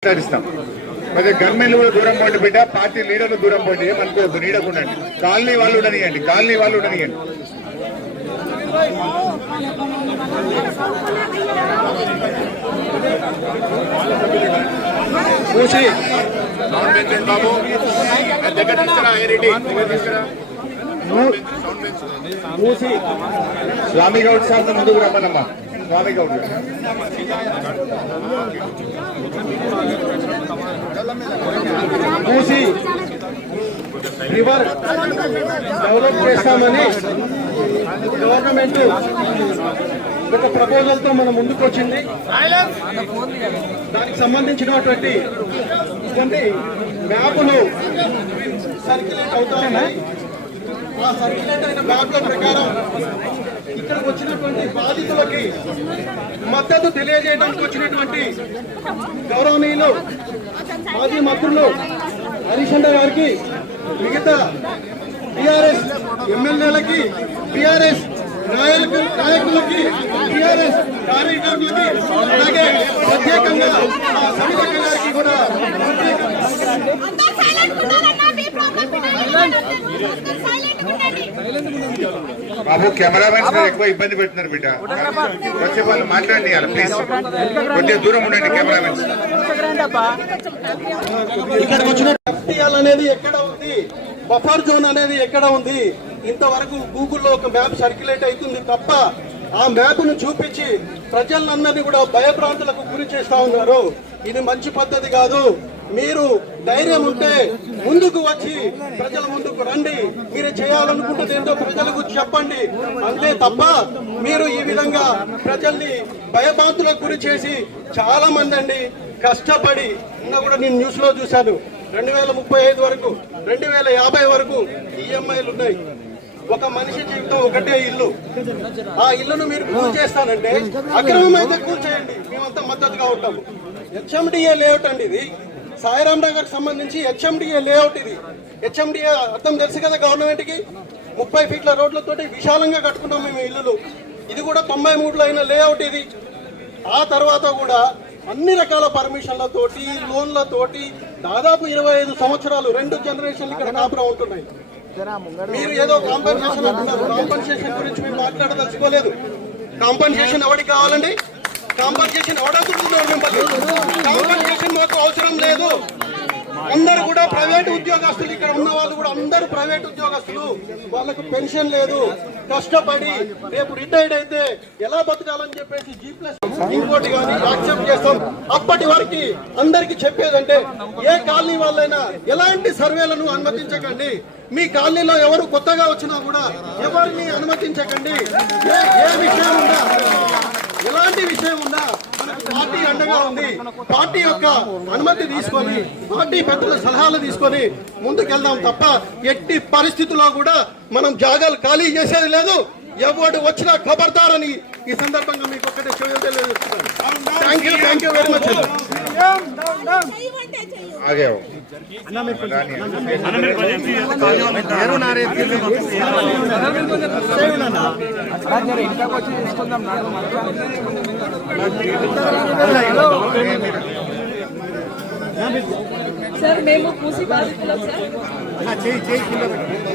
మాట్లాడిస్తాం మరి గన్మెన్లు కూడా దూరం పోండి బిడ్డ పార్టీ లీడర్లు దూరం పోండి ఏమనుకోవద్దు నీడకుండండి కాలనీ వాళ్ళు ఉండనియండి కాలనీ వాళ్ళు ఉండనియండి చూసి స్వామి గౌడ్ సార్ ముందుకు రమ్మనమ్మా చూసి రివర్ డెవలప్ చేస్తామని గవర్నమెంట్ ఒక ప్రపోజల్తో మన ముందుకు వచ్చింది దానికి సంబంధించినటువంటి కొన్ని మ్యాపులు సర్క్యులేట్ అవుతాయి ఆ సర్క్యులేట్ అయిన మ్యాప్ల ప్రకారం బాధితులకి మద్దతు తెలియజేయడానికి వచ్చినటువంటి గౌరవనీయులు మాజీ మంత్రులు హరిశండ గారికి మిగతా టిఆర్ఎస్ ఎమ్మెల్యేలకి టిఆర్ఎస్ నాయకులు నాయకులకి టిఆర్ఎస్ కార్యకర్తలకి అలాగే ప్రత్యేకంగా సమిత గారికి కూడా బాబు కెమెరామెన్స్ ఎక్కువ ఇబ్బంది పెడుతున్నారు బిడ్డ వచ్చే వాళ్ళు మాట్లాడి ప్లీజ్ కొద్దిగా దూరం ఉండండి కెమెరామెన్స్ ఇక్కడికి వచ్చిన అనేది ఎక్కడ ఉంది బఫర్ జోన్ అనేది ఎక్కడ ఉంది ఇంతవరకు గూగుల్లో ఒక మ్యాప్ సర్క్యులేట్ అవుతుంది తప్ప ఆ మ్యాప్ ను చూపించి ప్రజలందరినీ కూడా భయప్రాంతులకు గురి చేస్తా ఉన్నారు ఇది మంచి పద్ధతి కాదు మీరు ధైర్యం ఉంటే ముందుకు వచ్చి ప్రజల ముందుకు రండి మీరు చేయాలనుకుంటుంది ఏంటో ప్రజలకు చెప్పండి అంతే తప్ప మీరు ఈ విధంగా ప్రజల్ని భయభాంతులకు గురి చేసి చాలా మంది అండి కష్టపడి నిన్న కూడా నేను న్యూస్ లో చూశాను రెండు వేల ముప్పై ఐదు వరకు రెండు వేల యాభై వరకు ఈఎంఐలు ఉన్నాయి ఒక మనిషి జీవితం ఒకటే ఇల్లు ఆ ఇల్లును మీరు కూల్ చేస్తానంటే అక్రమం అయితే కూల్ చేయండి మేమంతా మద్దతుగా ఉంటాము హెచ్ఎండిఏ లేఅవుట్ అండి ఇది సాయిరామ్ నగర్కి సంబంధించి హెచ్ఎండిఏ లేఅవుట్ ఇది హెచ్ఎండిఏ అర్థం తెలుసు కదా గవర్నమెంట్కి ముప్పై ఫీట్ల రోడ్లతోటి విశాలంగా కట్టుకున్నాం మేము ఇల్లులు ఇది కూడా తొంభై మూడులో అయిన లేఅవుట్ ఇది ఆ తర్వాత కూడా అన్ని రకాల పర్మిషన్లతోటి లోన్లతోటి దాదాపు ఇరవై ఐదు సంవత్సరాలు రెండు జనరేషన్లు ఇక్కడ కాపురం ఉంటున్నాయి మీరు ఏదో కాంపెన్సేషన్ అంటున్నారు కాంపెన్సేషన్ గురించి మేము మాట్లాడదలుచుకోలేదు కాంపెన్సేషన్ ఎవరికి కావాలండి కాంపన్సేషన్ మిమ్మల్ని మాకు అవసరం లేదు అందరూ కూడా ప్రైవేట్ ఉద్యోగస్తులు ఇక్కడ ఉన్న వాళ్ళు కూడా అందరూ ప్రైవేట్ ఉద్యోగస్తులు వాళ్ళకు పెన్షన్ లేదు కష్టపడి రేపు రిటైర్డ్ అయితే ఎలా బతకాలని చెప్పేసి జీ ప్లస్ ఇంకోటి కానీ యాక్సెప్ట్ చేస్తాం అప్పటి వరకు అందరికి చెప్పేదంటే ఏ కాలనీ వాళ్ళైనా ఎలాంటి సర్వేలను అనుమతించకండి మీ కాలనీలో ఎవరు కొత్తగా వచ్చినా కూడా ఎవరిని అనుమతించకండి ఏ విషయం ఉన్నా ఎలాంటి విషయం ఉన్నా పార్టీ అండగా ఉంది పార్టీ యొక్క అనుమతి తీసుకొని పార్టీ పెద్దల సలహాలు తీసుకొని ముందుకెళ్దాం తప్ప ఎట్టి పరిస్థితుల్లో కూడా మనం జాగాలు ఖాళీ చేసేది లేదు ఎవడు వచ్చినా ఖబర్దారని ఈ సందర్భంగా మీకు ఒక్కటే తెలియజేస్తున్నాను thank you thank you sir చేయి చేయి బాధితులం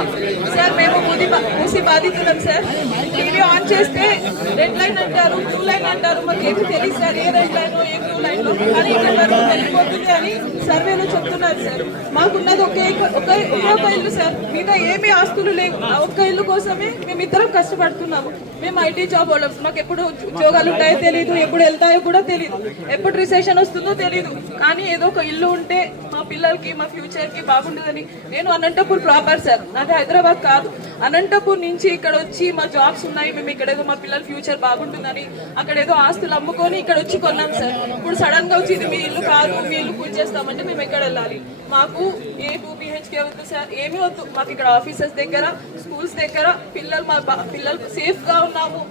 అమ్మా సార్ మేము ముది మూసి బాధితులం సార్ టీవీ ఆన్ చేస్తే రెడ్ లైన్ అంటారు బ్లూ లైన్ అంటారు మాకు ఏమి తెలియదు సార్ ఏ రెడ్ లైన్ ఏ బ్లూ లైన్ కానీ ఇక్కడ వెళ్ళిపోతుంది అని సర్వేలో చెప్తున్నారు సార్ మాకున్నది ఒకే ఒక ఒక ఇల్లు సార్ మిగతా ఏమి ఆస్తులు లేవు ఆ ఒక్క ఇల్లు కోసమే మేము ఇద్దరం కష్టపడుతున్నాము మేము ఐటీ జాబ్ వాళ్ళం మాకు ఎప్పుడు ఉద్యోగాలు ఉంటాయో తెలియదు ఎప్పుడు వెళ్తాయో కూడా తెలియదు ఎప్పుడు రిసెషన్ వస్తుందో తెలియదు కానీ ఏదో ఒక ఇల్లు ఉంటే పిల్లలకి మా ఫ్యూచర్కి బాగుంటుందని నేను అనంతపూర్ ప్రాపర్ సార్ నాది హైదరాబాద్ కాదు అనంతపూర్ నుంచి ఇక్కడ వచ్చి మా జాబ్స్ ఉన్నాయి మేము ఇక్కడ ఏదో మా పిల్లల ఫ్యూచర్ బాగుంటుందని అక్కడ ఏదో ఆస్తులు అమ్ముకొని ఇక్కడ వచ్చి కొన్నాం సార్ ఇప్పుడు సడన్ గా వచ్చి ఇది మీ ఇల్లు కాదు మీ ఇల్లు పూజ చేస్తామంటే మేము ఎక్కడ వెళ్ళాలి మాకు ఏ టూ బిహెచ్కే వద్దు సార్ ఏమీ వద్దు మాకు ఇక్కడ ఆఫీసెస్ దగ్గర స్కూల్స్ దగ్గర పిల్లలు మా పిల్లలు సేఫ్ గా ఉన్నాము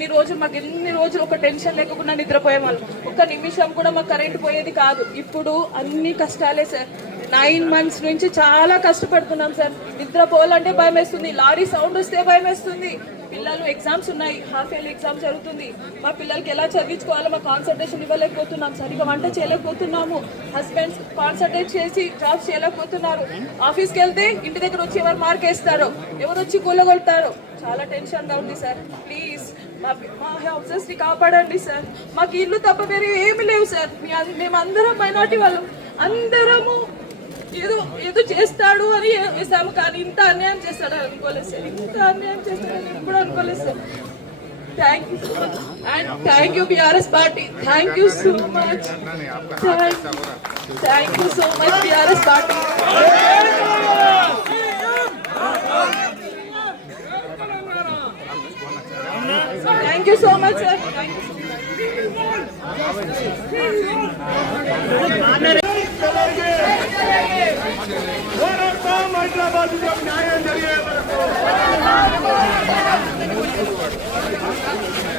ఇన్ని రోజులు మాకు ఎన్ని రోజులు ఒక టెన్షన్ లేకుండా నిద్రపోయేవాళ్ళం ఒక్క నిమిషం కూడా మాకు కరెంట్ పోయేది కాదు ఇప్పుడు అన్ని కష్టాలే సార్ నైన్ మంత్స్ నుంచి చాలా కష్టపడుతున్నాం సార్ నిద్రపోవాలంటే భయం వేస్తుంది లారీ సౌండ్ వస్తే భయం వేస్తుంది పిల్లలు ఎగ్జామ్స్ ఉన్నాయి హాఫ్ ఇయర్లీ ఎగ్జామ్ జరుగుతుంది మా పిల్లలకి ఎలా చదివించుకోవాలో మా కాన్సన్ట్రేషన్ ఇవ్వలేకపోతున్నాం సరిగా వంట చేయలేకపోతున్నాము హస్బెండ్స్ కాన్సన్ట్రేట్ చేసి జాబ్స్ చేయలేకపోతున్నారు ఆఫీస్కి వెళ్తే ఇంటి దగ్గర వచ్చి ఎవరు మార్క్ వేస్తారు ఎవరు వచ్చి కూలగొడతారు చాలా టెన్షన్గా ఉంది సార్ ప్లీజ్ మా మా హౌసెస్ని కాపాడండి సార్ మాకు ఇల్లు తప్ప వేరే ఏమి లేవు సార్ మేమందరం మైనార్టీ వాళ్ళం అందరము ఏదో ఏదో చేస్తాడు అని వేసాము కానీ ఇంత అన్యాయం చేస్తాడని అనుకోలేదు సార్ ఇంత అన్యాయం చేస్తాడని నేను కూడా అనుకోలేదు sir thank you so much and thank you BRS party thank you so much thank you so much BRS party thank you so much sir thank you so much హైదరాబాద్లో న్యాయం జరిగే వరకు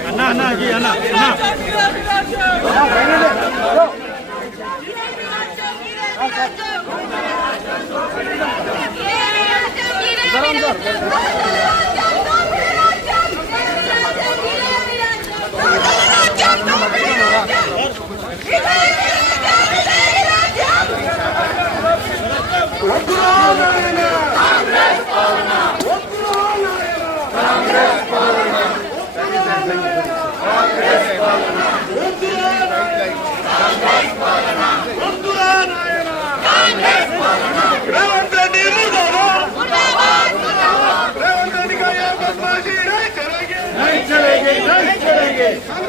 అన్నా అన్నా జీ అన్నా అన్నా करेंगे